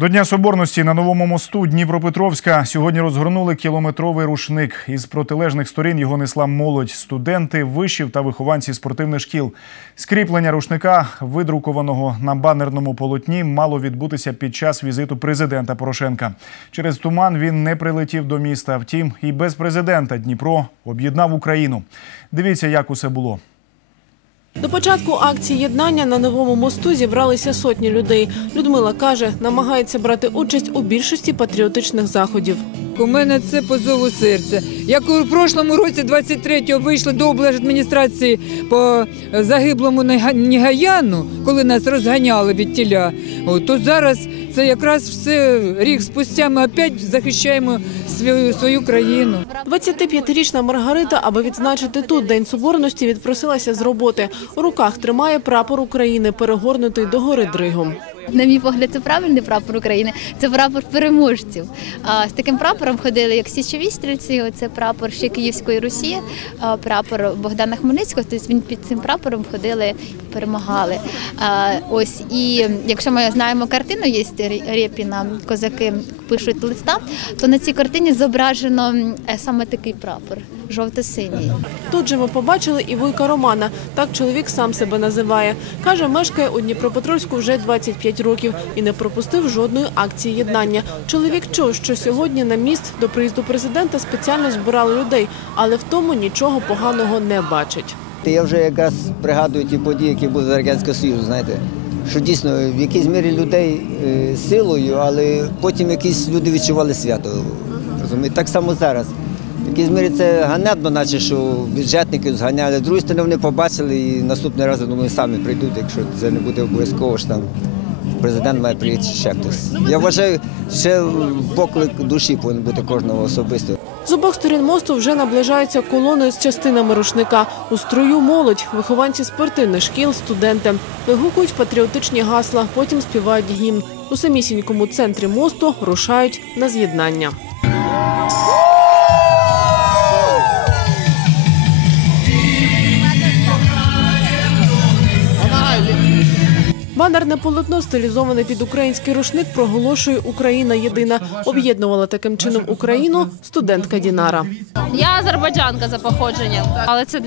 До Дня Соборності на новому мосту Дніпропетровська сьогодні розгорнули кілометровий рушник. Із протилежних сторін його несла молодь, студенти, вишів та вихованці спортивних шкіл. Скріплення рушника, видрукованого на банерному полотні, мало відбутися під час візиту президента Порошенка. Через туман він не прилетів до міста. Втім, і без президента Дніпро об'єднав Україну. Дивіться, як усе було. До початку акції єднання на новому мосту зібралися сотні людей. Людмила каже, намагається брати участь у більшості патріотичних заходів. У мене це по зову серця. Як у прошлому році, 23-го, вийшли до облдержадміністрації по загиблому Нігаяну, коли нас розганяли від тіля, то зараз це якраз все рік спустя ми опять захищаємо свою, свою країну. 25-річна Маргарита, аби відзначити тут День Соборності, відпросилася з роботи. У руках тримає прапор України, перегорнутий догори дригом. На мій погляд, це правильний прапор України. Це прапор переможців. З таким прапором ходили як січові стрільці. Це прапор ще Київської Русі, прапор Богдана Хмельницького. Тобто він під цим прапором ходили, перемагали. А, ось і якщо ми знаємо картину, є Рєпіна, козаки пишуть листа, то на цій картині зображено е, саме такий прапор жовто-синій. Тут же ми побачили і Вуйка Романа. Так чоловік сам себе називає. Каже, мешкає у Дніпропетровську вже 25 років і не пропустив жодної акції єднання. Чоловік чув, що сьогодні на міст до приїзду президента спеціально збирали людей, але в тому нічого поганого не бачить. Я вже якраз пригадую ті події, які були за Радянського Союзу, знаєте, що дійсно в якійсь мірі людей е, силою, але потім якісь люди відчували свято. Розумієте? Так само зараз. В якійсь мірі це ганебно, наче що бюджетників зганяли. З другої сторони, вони побачили і наступний раз, я думаю, самі прийдуть, якщо це не буде обов'язково, що там президент має приїхати ще хтось. Я вважаю, ще поклик душі повинен бути кожного особисто. З обох сторін мосту вже наближаються колони з частинами рушника. У строю молодь, вихованці спортивних шкіл, студенти. Вигукують патріотичні гасла, потім співають гімн. У самісінькому центрі мосту рушають на з'єднання. Банерне полотно, стилізоване під український рушник, проголошує Україна єдина. Об'єднувала таким чином Україну студентка Дінара. Я азербайджанка за походженням, але це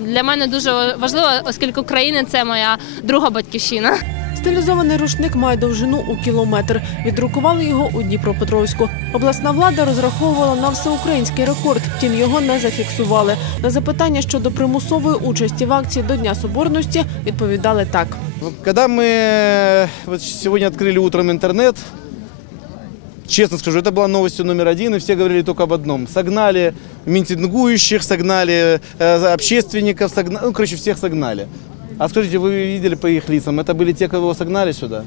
для мене дуже важливо, оскільки Україна це моя друга батьківщина. Стилізований рушник має довжину у кілометр. Віддрукували його у Дніпропетровську. Обласна влада розраховувала на всеукраїнський рекорд, втім його не зафіксували. На запитання щодо примусової участі в акції до Дня Соборності відповідали так. Когда мы э, вот сегодня открыли утром интернет, честно скажу, это была новостью номер один, и все говорили только об одном. Согнали митингующих, согнали э, общественников, согна- ну, короче, всех согнали. А скажите, вы видели по их лицам, это были те, кого согнали сюда?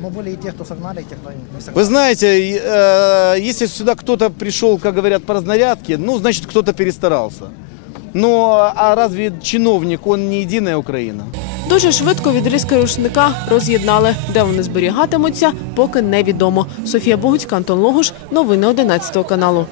Ну, были и те, кто согнали, и те, кто не согнали. Вы знаете, э, если сюда кто-то пришел, как говорят, по разнарядке, ну, значит, кто-то перестарался. Но а разве чиновник, он не единая Украина? Дуже швидко відрізки рушника роз'єднали. Де вони зберігатимуться, поки невідомо. Софія Богуцька, Антон Логуш. Новини 11 каналу.